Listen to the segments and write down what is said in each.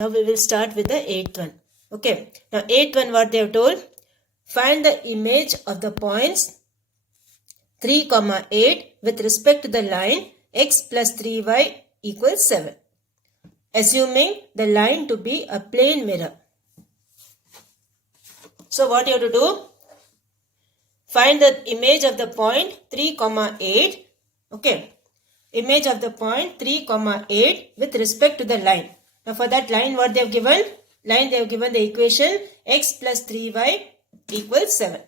Now we will start with the 8th one. Okay. Now 8th one, what they have told? Find the image of the points 3, 8 with respect to the line x plus 3y equals 7. Assuming the line to be a plane mirror. So what you have to do? Find the image of the point 3, 8. Okay. Image of the point 3, 8 with respect to the line. Now for that line, what they have given? Line, they have given the equation x plus 3y equals 7.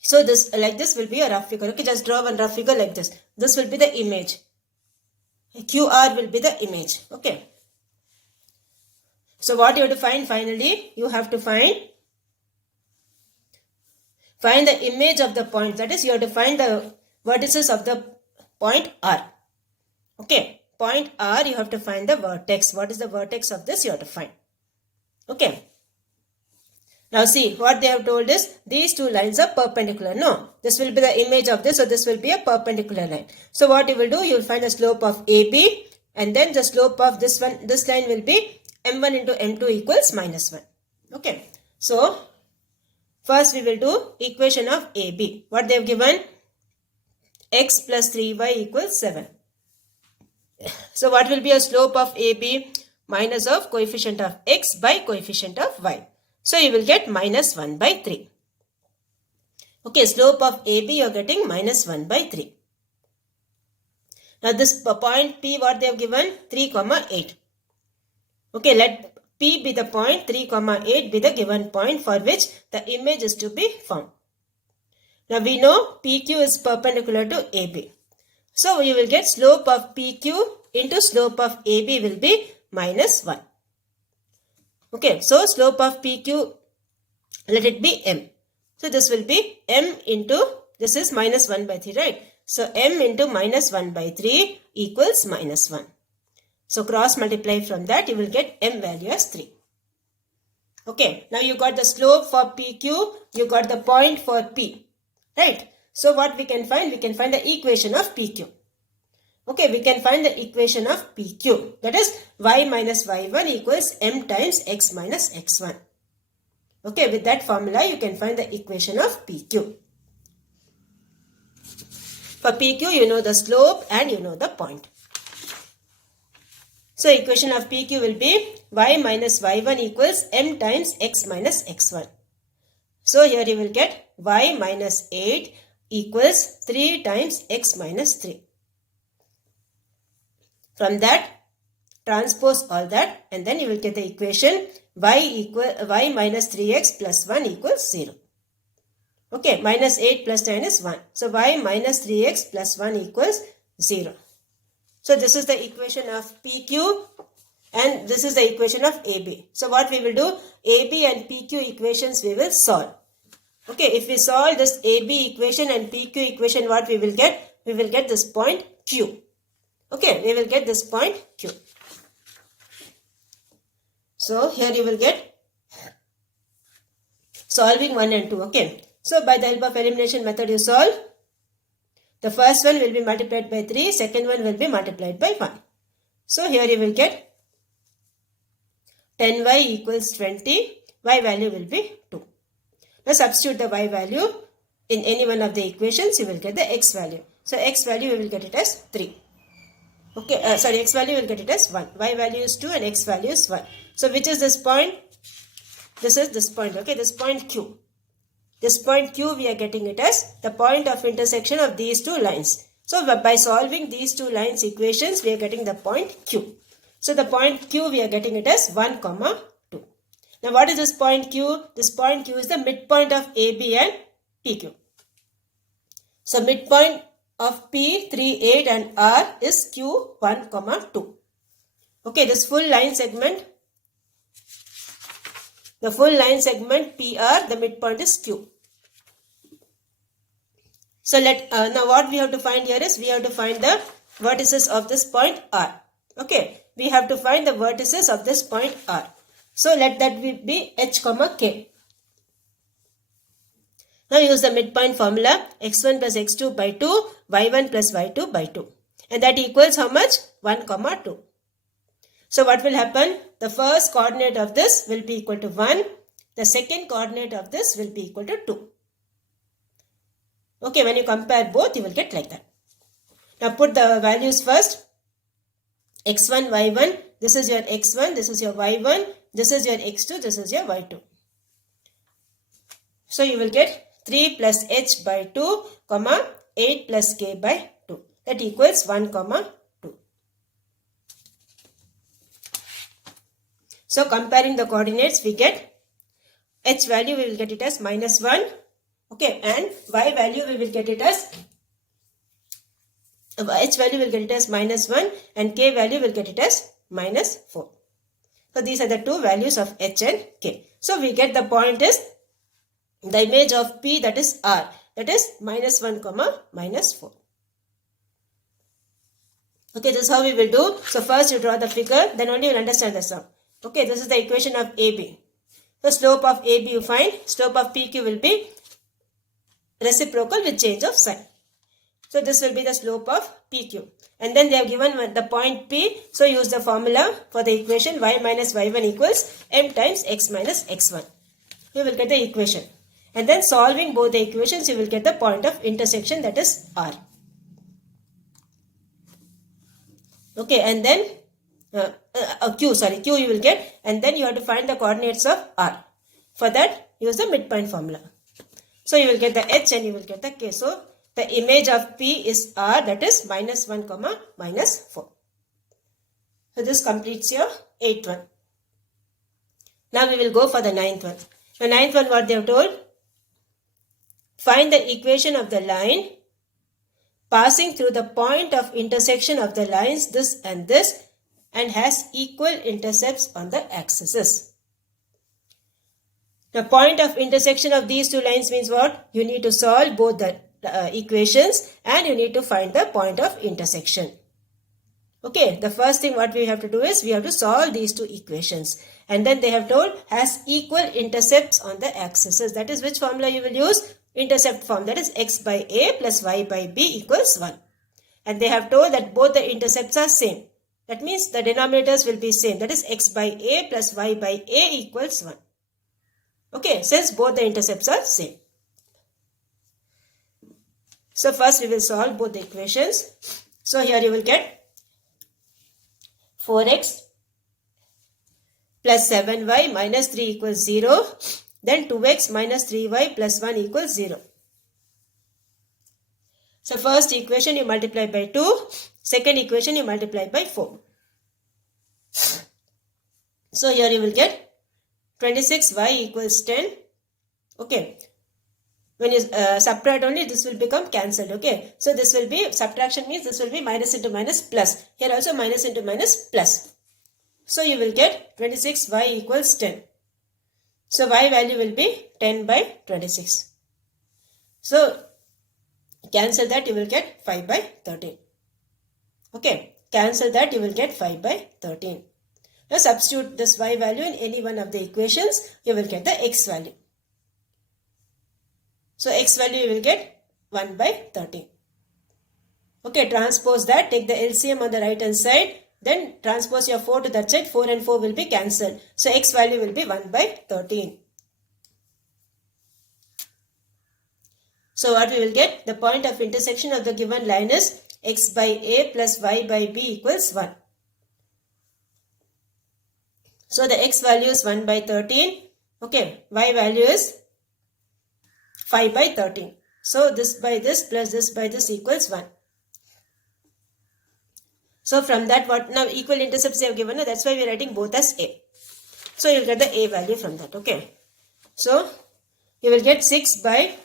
So this, like this, will be a rough figure. Okay, just draw one rough figure like this. This will be the image. QR will be the image. Okay. So what you have to find finally? You have to find the image of the point. That is, you have to find the vertices of the point R. Okay. Point R, you have to find the vertex. What is the vertex of this? You have to find. Okay. Now see, what they have told is these two lines are perpendicular. No, this will be the image of this, so this will be a perpendicular line. So what you will do, you will find the slope of AB, and then the slope of this one, this line will be m1 into m2 equals -1. Okay. So first we will do equation of AB. What they have given? X plus 3y equals 7. So what will be a slope of AB? Minus of coefficient of x by coefficient of y. So you will get -1/3. Okay, slope of AB you are getting -1/3. Now this point P, what they have given? 3, 8. Okay, let P be the point, 3, 8 be the given point for which the image is to be found. Now we know PQ is perpendicular to AB. So you will get slope of PQ into slope of AB will be -1. Okay, so slope of PQ, let it be m. So this will be m into, this is -1/3, right? So m into -1/3 equals -1. So cross multiply from that, you will get m value as 3. Okay, now you got the slope for PQ, you got the point for P, right? So what we can find? We can find the equation of PQ. Okay, we can find the equation of PQ. That is y minus y1 equals m times x minus x1. Okay, with that formula, you can find the equation of PQ. For PQ, you know the slope and you know the point. So equation of PQ will be y minus y1 equals m times x minus x1. So here you will get y minus 8 equals 3 times x minus 3. From that, transpose all that and then you will get the equation y minus 3x plus 1 equals 0. Okay, minus 8 plus 10 is 1. So y minus 3x plus 1 equals 0. So this is the equation of PQ and this is the equation of AB. So what we will do, AB and PQ equations we will solve. Okay, if we solve this AB equation and PQ equation, what we will get? We will get this point Q. Okay, we will get this point Q. So here you will get solving 1 and 2. Okay, so by the help of elimination method you solve. The first one will be multiplied by 3, second one will be multiplied by 1. So here you will get 10y equals 20, y value will be 2. Now substitute the y value in any one of the equations, you will get the x value. So x value we will get it as 3. Okay, x value will get it as 1. Y value is 2 and x value is 1. So which is this point? This is this point. Okay, this point Q. This point Q we are getting it as the point of intersection of these two lines. So by solving these two lines equations, we are getting the point Q. So the point Q we are getting it as 1, 2. Now what is this point Q? This point Q is the midpoint of AB and PQ. So midpoint of P, 3, 8 and R is Q, 1, 2. Okay, this full line segment, the full line segment PR, the midpoint is Q. So now what we have to find here is we have to find the vertices of this point R. Okay, we have to find the vertices of this point R. So let that be H, K. Now use the midpoint formula, x1 plus x2 by 2, y1 plus y2 by 2. And that equals how much? 1, 2. So what will happen? The first coordinate of this will be equal to 1. The second coordinate of this will be equal to 2. Okay, when you compare both, you will get like that. Now put the values first. X1, Y1, this is your X1, this is your Y1, this is your X2, this is your Y2. So you will get 3 plus H by 2, comma 8 plus K by 2. That equals 1, comma 2. So comparing the coordinates, we get H value, we will get it as minus 1. Okay, and Y value, we will get it as H value will get it as minus 1 and K value will get it as minus 4. So these are the two values of H and K. So we get the point is the image of P, that is R, that is minus 1 comma minus 4. Okay, this is how we will do. So first you draw the figure, then only you will understand the sum. Okay, this is the equation of AB. So slope of AB you find, slope of PQ will be reciprocal with change of sign. So this will be the slope of PQ. And then they have given the point P. So use the formula for the equation y minus y1 equals m times x minus x1. You will get the equation. And then solving both the equations, you will get the point of intersection, that is R. Okay, and then Q you will get. And then you have to find the coordinates of R. For that, use the midpoint formula. So you will get the H and you will get the K. So the image of P is R, that is minus 1 comma minus 4. So this completes your 8th one. Now we will go for the 9th one. The 9th one, what they have told? Find the equation of the line passing through the point of intersection of the lines this and has equal intercepts on the axes. The point of intersection of these two lines means what? You need to solve both the equations and you need to find the point of intersection. Okay, the first thing what we have to do is we have to solve these two equations. And then they have told has equal intercepts on the axes. That is which formula you will use? Intercept form, that is x by a plus y by b equals 1. And they have told that both the intercepts are same. That means the denominators will be same. That is x by a plus y by a equals 1. Okay, since both the intercepts are same. So first we will solve both the equations. So here you will get 4x plus 7y minus 3 equals 0. Then 2x minus 3y plus 1 equals 0. So first equation you multiply by 2. Second equation you multiply by 4. So here you will get 26y equals 10. Okay. When you subtract only, this will become cancelled. Okay. So this will be, subtraction means this will be minus into minus plus. Here also minus into minus plus. So you will get 26y equals 10. So y value will be 10 by 26. So cancel that, you will get 5 by 13. Okay. Cancel that, you will get 5 by 13. Now substitute this y value in any one of the equations. You will get the x value. So x value you will get 1 by 13. Okay, transpose that. Take the LCM on the right hand side. Then transpose your 4 to that side. 4 and 4 will be cancelled. So x value will be 1 by 13. So what we will get? The point of intersection of the given line is x by a plus y by b equals 1. So the x value is 1 by 13. Okay, y value is 5 by 13. So this by this plus this by this equals 1. So from that, what now equal intercepts they have given, that's why we are writing both as a. So you will get the a value from that. Okay. So you will get 6 by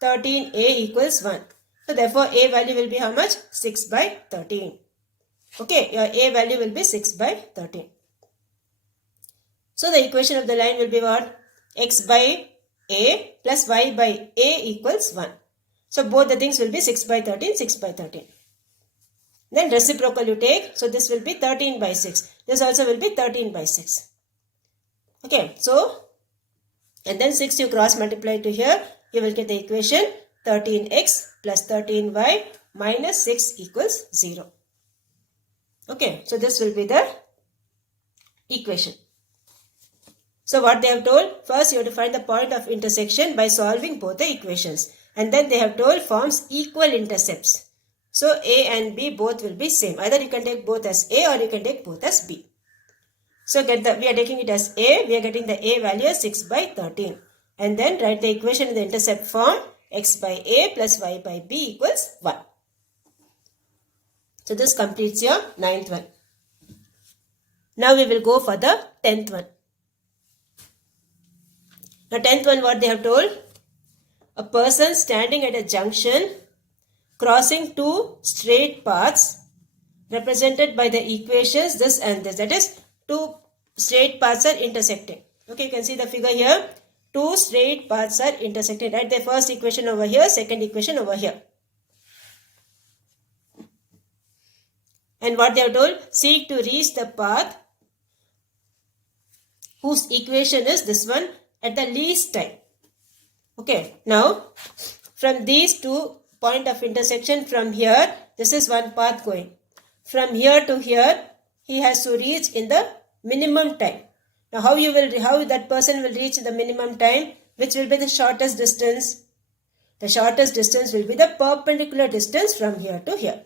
13 a equals 1. So therefore a value will be how much? 6 by 13. Okay. Your a value will be 6 by 13. So the equation of the line will be what? X by a plus y by a equals 1. So both the things will be 6 by 13, 6 by 13. Then reciprocal you take. So this will be 13 by 6. This also will be 13 by 6. Okay. So, and then 6 you cross multiply to here. You will get the equation 13x plus 13y minus 6 equals 0. Okay. So this will be the equation. So what they have told, first you have to find the point of intersection by solving both the equations. And then they have told forms equal intercepts. So A and B both will be same. Either you can take both as A or you can take both as B. So we are taking it as A. We are getting the A value as 6 by 13. And then write the equation in the intercept form. X by A plus Y by B equals 1. So this completes your 9th one. Now we will go for the 10th one. Now 10th one, what they have told? A person standing at a junction crossing two straight paths represented by the equations this and this. That is, two straight paths are intersecting. Okay, you can see the figure here. Two straight paths are intersecting. Write the first equation over here, second equation over here. And what they have told? Seek to reach the path whose equation is this one at the least time. Okay, now from these two point of intersection from here, this is one path going. From here to here, he has to reach in the minimum time. Now how that person will reach in the minimum time? Which will be the shortest distance? The shortest distance will be the perpendicular distance from here to here.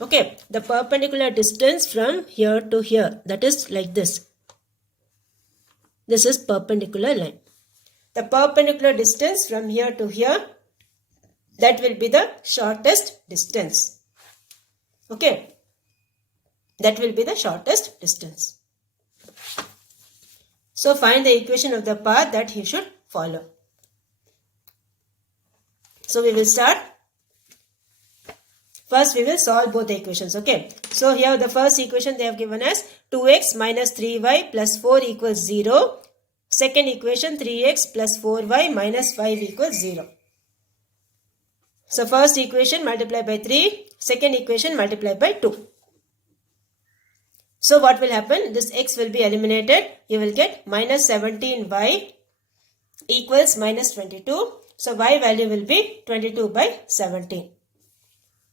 Okay, the perpendicular distance from here to here, that is like this. This is perpendicular line. The perpendicular distance from here to here, that will be the shortest distance. Okay, that will be the shortest distance. So find the equation of the path that he should follow. So we will start. First we will solve both the equations. Okay, so here the first equation they have given us 2x minus 3y plus 4 equals 0. Second equation 3x plus 4y minus 5 equals 0. So first equation multiply by 3, second equation multiply by 2. So what will happen? This x will be eliminated. You will get minus 17y equals minus 22. So y value will be 22 by 17.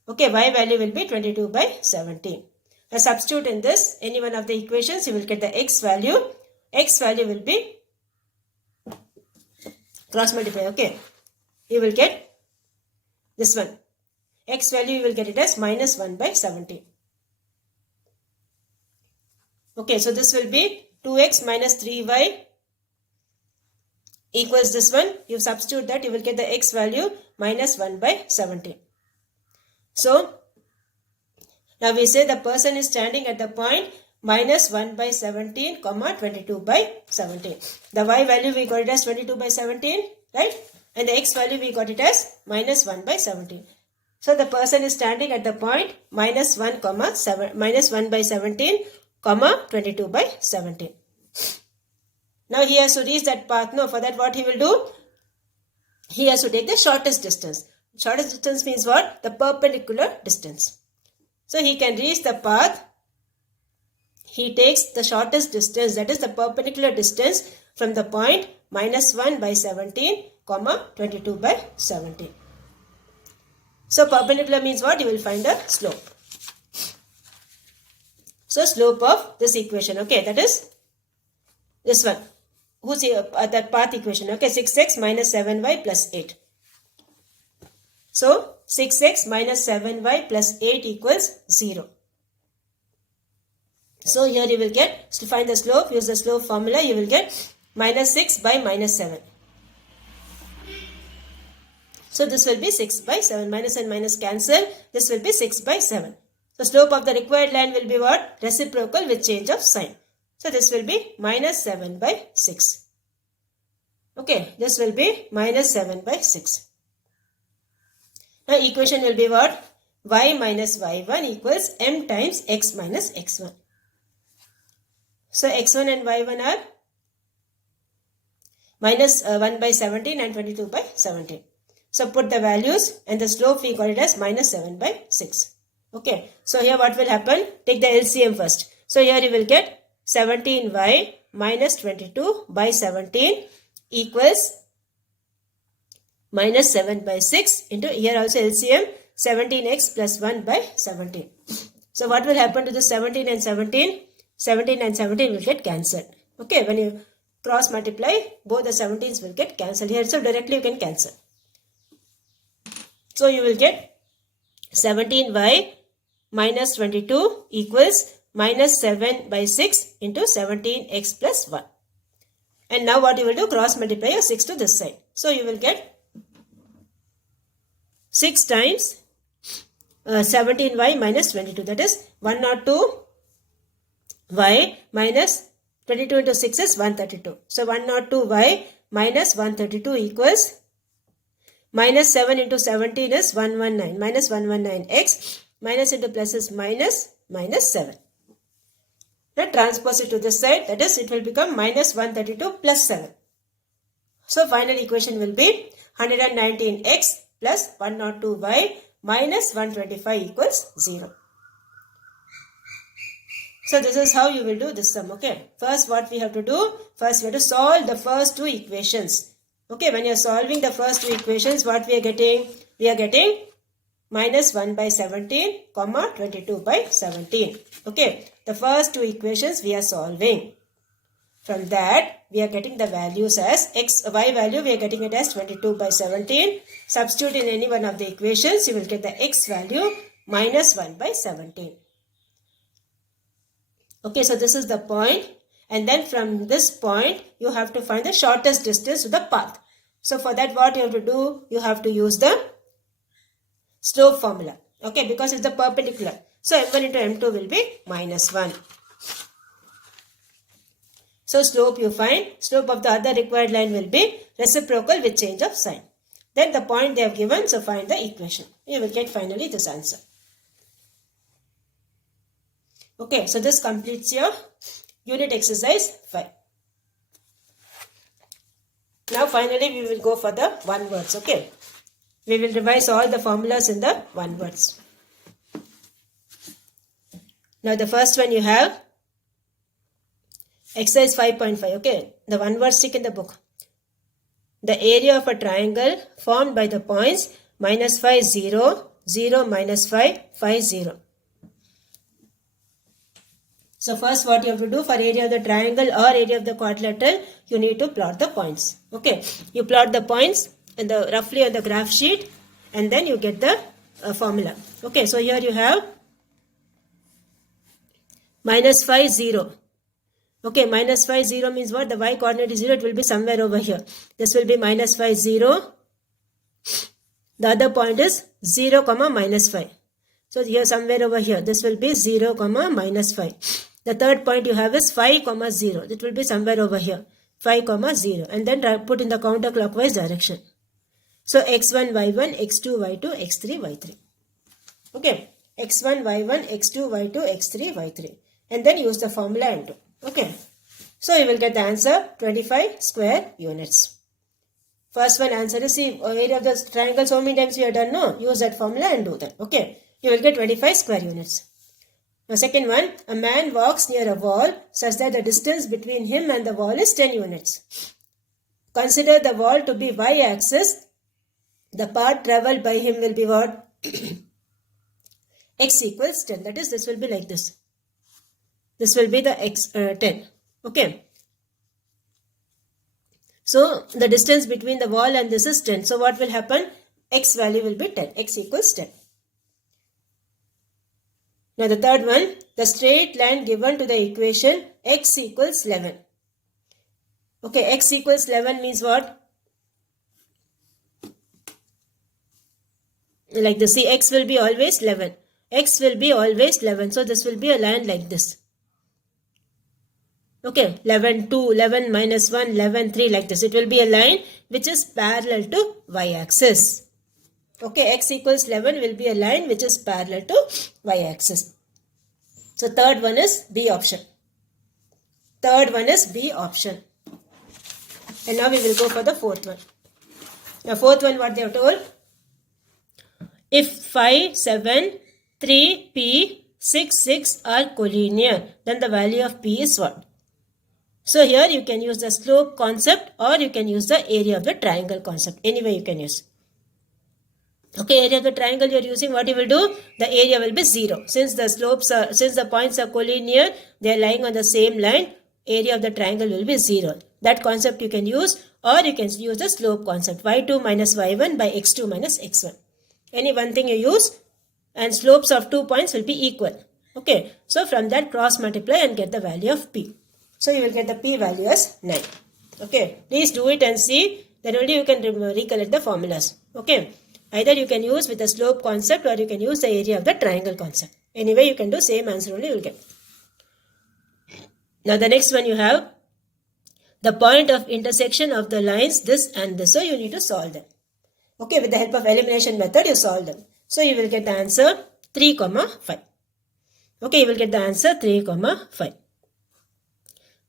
Okay, y value will be 22 by 17. Now substitute in this any one of the equations, you will get the x value. X value will be cross multiply. Okay, you will get this one. X value you will get it as minus 1 by 17. Okay, so this will be 2x minus 3y equals this one. You substitute that, you will get the x value minus 1 by 17. So, now we say the person is standing at the point minus 1 by 17, comma 22 by 17. The y value we got it as 22 by 17, right? And the x value we got it as minus 1 by 17. So, the person is standing at the point minus 1 by 17, comma 22 by 17. Now, he has to reach that path. No, for that what he will do? He has to take the shortest distance. Shortest distance means what? The perpendicular distance. So he can reach the path. He takes the shortest distance, that is the perpendicular distance from the point minus 1 by 17, comma 22 by 17. So perpendicular means what? You will find the slope. So slope of this equation, okay, that is this one. Who's here? That path equation, okay, 6x minus 7y plus 8. So, 6x minus 7y plus 8 equals 0. So, here you will get, to find the slope, use the slope formula, you will get minus 6 by minus 7. So, this will be 6 by 7. Minus and minus cancel. This will be 6 by 7. So, slope of the required line will be what? Reciprocal with change of sign. So, this will be minus 7 by 6. Okay, this will be minus 7 by 6. Now, equation will be what? Y minus y1 equals m times x minus x1. So, x1 and y1 are minus 1 by 17 and 22 by 17. So, put the values and the slope we got it as minus 7 by 6. Okay. So, here what will happen? Take the LCM first. So, here you will get 17y minus 22 by 17 equals minus 7 by 6 into here also LCM 17x plus 1 by 17. So what will happen to the 17 and 17? 17 and 17 will get cancelled. Okay, when you cross multiply, both the 17s will get cancelled. Here so directly you can cancel. So you will get 17y minus 22 equals minus 7 by 6 into 17x plus 1. And now what you will do? Cross multiply your 6 to this side. So you will get 6 times 17y minus 22. That is 102y minus 22 into 6 is 132. So 102y minus 132 equals minus 7 into 17 is 119. Minus 119x minus into plus is minus 7. Now transpose it to this side. That is, it will become minus 132 plus 7. So final equation will be 119x plus 102y minus 125 equals 0. So this is how you will do this sum. Okay. First what we have to do? First we have to solve the first two equations. Okay. When you are solving the first two equations, what we are getting? We are getting minus 1 by 17, comma 22 by 17. Okay. The first two equations we are solving. From that, we are getting the values as y value, we are getting it as 22 by 17. Substitute in any one of the equations, you will get the x value minus 1 by 17. Okay, so this is the point. And then from this point, you have to find the shortest distance to the path. So for that, what you have to do? You have to use the slope formula. Okay, because it's the perpendicular. So m1 into m2 will be minus 1. So slope you find, slope of the other required line will be reciprocal with change of sign. Then the point they have given, so find the equation. You will get finally this answer. Okay, so this completes your unit exercise 5. Now finally we will go for the one words. Okay, we will revise all the formulas in the one words. Now the first one you have exercise 5.5. Okay, the one word stick in the book. The area of a triangle formed by the points minus 5, 0, 0, minus 5, 5, 0. So first what you have to do for area of the triangle or area of the quadrilateral, you need to plot the points. Okay, you plot the points in the roughly on the graph sheet and then you get the formula. Okay, so here you have minus 5, 0. Okay, minus 5, 0 means what? The y coordinate is 0. It will be somewhere over here. This will be minus 5, 0. The other point is 0, comma minus 5. So here somewhere over here. This will be 0, comma minus 5. The third point you have is 5, comma 0. It will be somewhere over here. 5, comma 0. And then put in the counterclockwise direction. So x1, y1, x2, y2, x3, y3. Okay. x1, y1, x2, y2, x3, y3. And then use the formula and do. Okay, so you will get the answer 25 square units. First one answer is, see, area of the triangle so many times we have done, no? Use that formula and do that. Okay, you will get 25 square units. Now second one, a man walks near a wall such that the distance between him and the wall is 10 units. Consider the wall to be y-axis. The path travelled by him will be what? X equals 10. That is, this will be like this. This will be the x 10. Okay. So the distance between the wall and this is 10. So what will happen? X value will be 10. X equals 10. Now the third one, the straight line given to the equation x equals 11. Okay, x equals 11 means what? Like this. See, x will be always 11. X will be always 11. So this will be a line like this. Okay, 11, 2, 11, minus 1, 11, 3 like this. It will be a line which is parallel to y-axis. Okay, x equals 11 will be a line which is parallel to y-axis. So third one is B option. Third one is B option. And now we will go for the fourth one. Now fourth one, what they have told? If 5, 7, 3, P, 6, 6 are collinear, then the value of P is what? So here you can use the slope concept or you can use the area of the triangle concept. Any way you can use. Okay, area of the triangle you are using, what you will do? The area will be 0. Since the points are collinear, they are lying on the same line, area of the triangle will be 0. That concept you can use, or you can use the slope concept, y2 minus y1 by x2 minus x1. Any one thing you use, and slopes of 2 points will be equal. Okay, so from that cross multiply and get the value of p. So you will get the p value as 9. Okay, please do it and see, then only you can recollect the formulas. Okay, either you can use with the slope concept or you can use the area of the triangle concept. Anyway, you can do same answer only you will get. Now the next one you have the point of intersection of the lines this and this. So you need to solve them. Okay, with the help of elimination method you solve them. So you will get the answer 3, 5. Okay, you will get the answer 3, 5.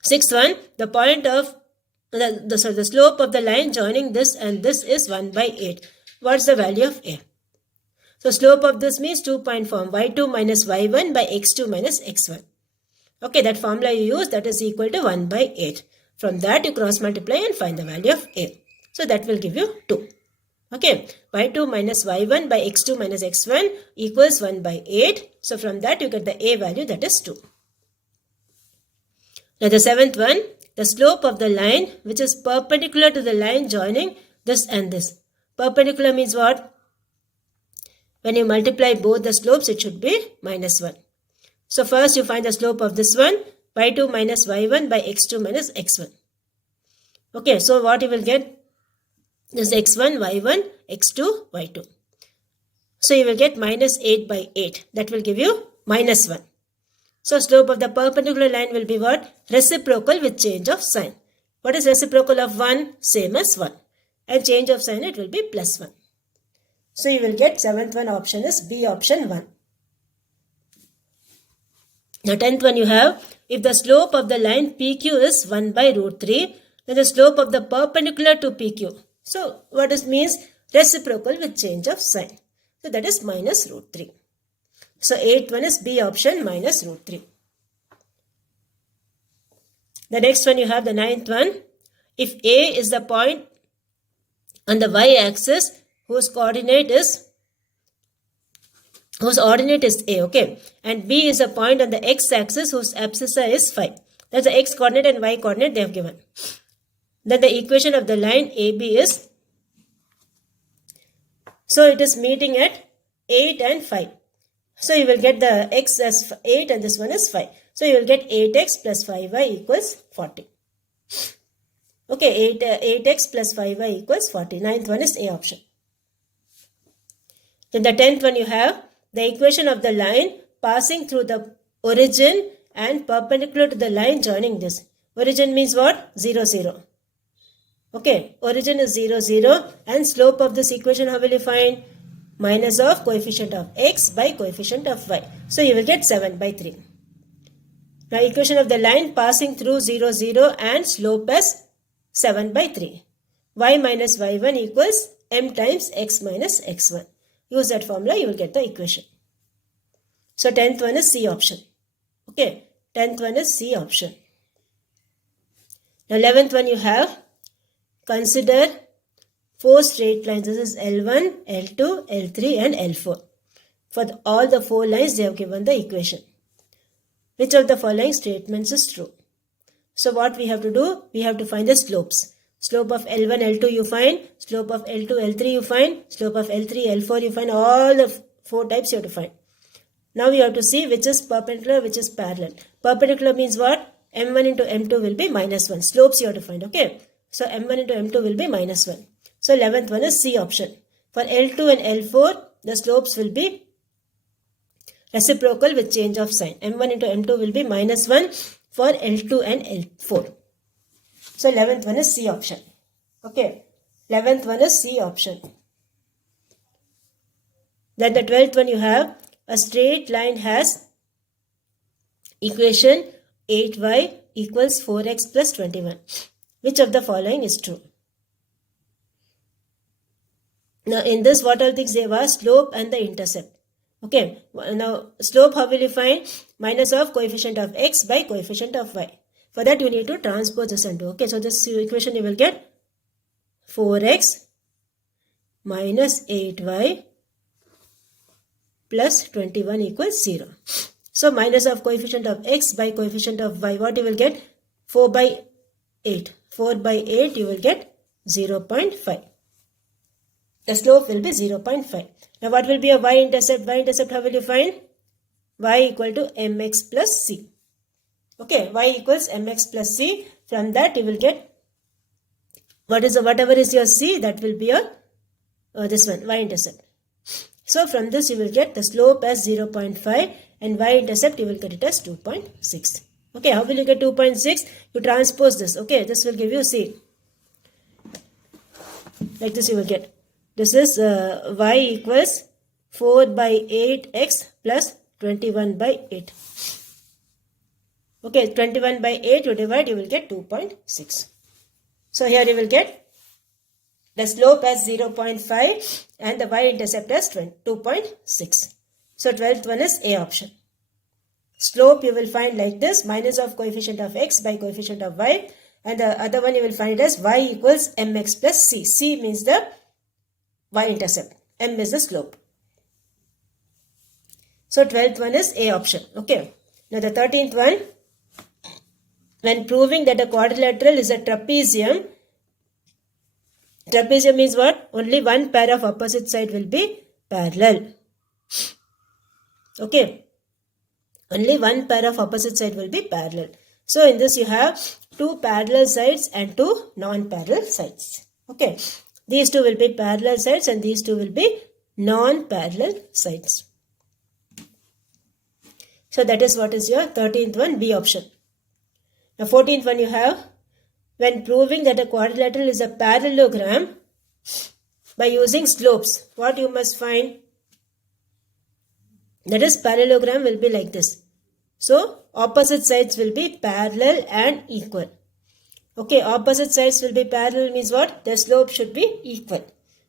Sixth one, the point of the slope of the line joining this and this is 1 by 8. What's the value of a? So slope of this means 2-point form, y2 minus y1 by x2 minus x1. Okay, that formula you use, that is equal to 1 by 8. From that you cross multiply and find the value of a. So that will give you 2. Okay, y2 minus y1 by x2 minus x1 equals 1 by 8. So from that you get the a value, that is 2. Now the seventh one, the slope of the line which is perpendicular to the line joining this and this. Perpendicular means what? When you multiply both the slopes, it should be minus 1. So first you find the slope of this one, y2 minus y1 by x2 minus x1. Okay, so what you will get is x1, y1, x2, y2. So you will get minus 8 by 8. That will give you minus 1. So slope of the perpendicular line will be what? Reciprocal with change of sign. What is reciprocal of 1? Same as 1. And change of sign, it will be plus 1. So you will get seventh one option is B option 1. The 10th one you have, if the slope of the line PQ is 1 by root 3, then the slope of the perpendicular to PQ. So what it means? Reciprocal with change of sign. So that is minus root 3. So 8th one is B option minus root 3. The next one you have the 9th one. If A is the point on the y-axis whose ordinate is A, okay, and B is a point on the x-axis whose abscissa is 5. That's the x-coordinate and y-coordinate they have given. Then the equation of the line AB is, so it is meeting at 8 and 5. So you will get the x as 8 and this one is 5. So you will get 8x plus 5y equals 40. Okay, 8x plus 5y equals 40. 9th one is A option. Then the 10th one you have the equation of the line passing through the origin and perpendicular to the line joining this. Origin means what? 0, 0. Okay, origin is 0, 0 and slope of this equation how will you find? Minus of coefficient of x by coefficient of y. So you will get 7 by 3. Now equation of the line passing through 0, 0 and slope as 7 by 3. Y minus y1 equals m times x minus x1. Use that formula, you will get the equation. So 10th one is C option. Okay, 10th one is C option. Now 11th one you have, consider 4 straight lines. This is L1, L2, L3 and L4. For all the 4 lines they have given the equation. Which of the following statements is true? So what we have to do? We have to find the slopes. Slope of L1, L2 you find, slope of L2, L3 you find, slope of L3, L4 you find, all the 4 types you have to find. Now we have to see which is perpendicular, which is parallel. Perpendicular means what? M1 into M2 will be minus 1. Slopes you have to find, okay? So M1 into M2 will be minus 1. So 11th one is C option. For L2 and L4, the slopes will be reciprocal with change of sign. M1 into M2 will be minus 1 for L2 and L4. So 11th one is C option. Okay. 11th one is C option. Then the 12th one you have, a straight line has equation 8y equals 4x plus 21. Which of the following is true? Now in this what all things they have asked? Slope and the intercept. Okay. Now slope how will you find? Minus of coefficient of x by coefficient of y. For that you need to transpose this and do. Okay, so this equation you will get 4x minus 8y plus 21 equals 0. So minus of coefficient of x by coefficient of y, what you will get? 4 by 8. 4 by 8 you will get 0.5. The slope will be 0.5. Now what will be a y-intercept? Y-intercept, how will you find? Y equal to mx plus c. Okay, y equals mx plus c. From that you will get whatever is your c, that will be your this one, y-intercept. So from this you will get the slope as 0.5 and y-intercept you will get it as 2.6. Okay, how will you get 2.6? You transpose this. Okay, this will give you c. Like this you will get. This is y equals 4 by 8x plus 21 by 8. Okay, 21 by 8 you divide, you will get 2.6. So here you will get the slope as 0.5 and the y-intercept as 2.6. So 12th one is A option. Slope you will find like this, minus of coefficient of x by coefficient of y, and the other one you will find as y equals mx plus c. C means the y-intercept, m is the slope. So 12th one is A option. Okay. Now the 13th one, when proving that a quadrilateral is a trapezium, trapezium means what? Only one pair of opposite side will be parallel. Okay. Only one pair of opposite side will be parallel. So in this you have two parallel sides and two non-parallel sides. Okay. These two will be parallel sides and these two will be non-parallel sides. So that is what is your 13th one, B option. Now 14th one you have, when proving that a quadrilateral is a parallelogram by using slopes, what you must find? That is, parallelogram will be like this. So opposite sides will be parallel and equal. Okay, opposite sides will be parallel means what? The slope should be equal.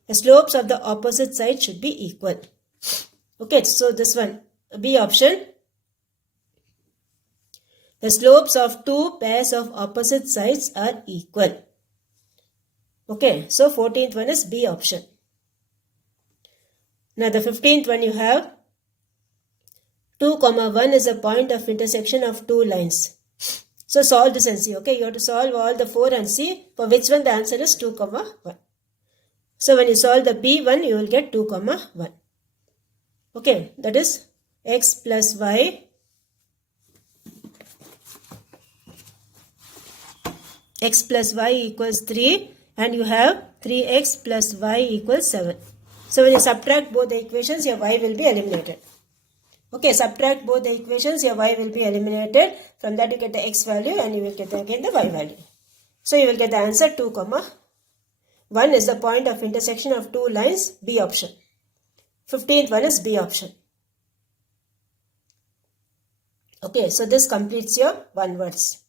The slopes of the opposite side should be equal. Okay, so this one, B option. The slopes of two pairs of opposite sides are equal. Okay, so 14th one is B option. Now the 15th one you have, 2, 1 is a point of intersection of two lines. So solve this and see. Okay, you have to solve all the 4 and see for which one the answer is 2, 1. So when you solve the B one, you will get 2, 1. Okay, that is x plus y x plus y equals 3 and you have 3x plus y equals 7. So when you subtract both the equations, your y will be eliminated. Okay, subtract both the equations, your y will be eliminated. From that you get the x value and you will get again the y value. So you will get the answer 2, 1 is the point of intersection of two lines, B option. 15th one is B option. Okay, so this completes your 1 words.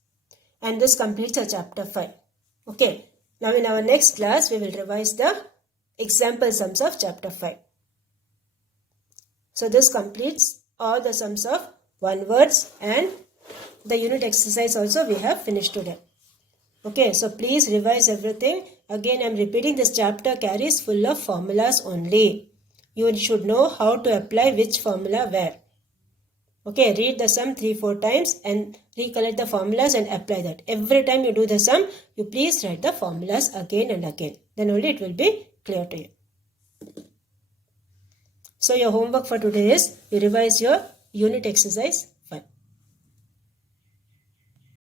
And this completes our chapter 5. Okay, now in our next class, we will revise the example sums of chapter 5. So this completes all the sums of 1 words and the unit exercise also we have finished today. Okay, so please revise everything. Again, I am repeating, this chapter carries full of formulas only. You should know how to apply which formula where. Okay, read the sum 3-4 times and recollect the formulas and apply that. Every time you do the sum, you please write the formulas again and again. Then only it will be clear to you. So your homework for today is you revise your unit exercise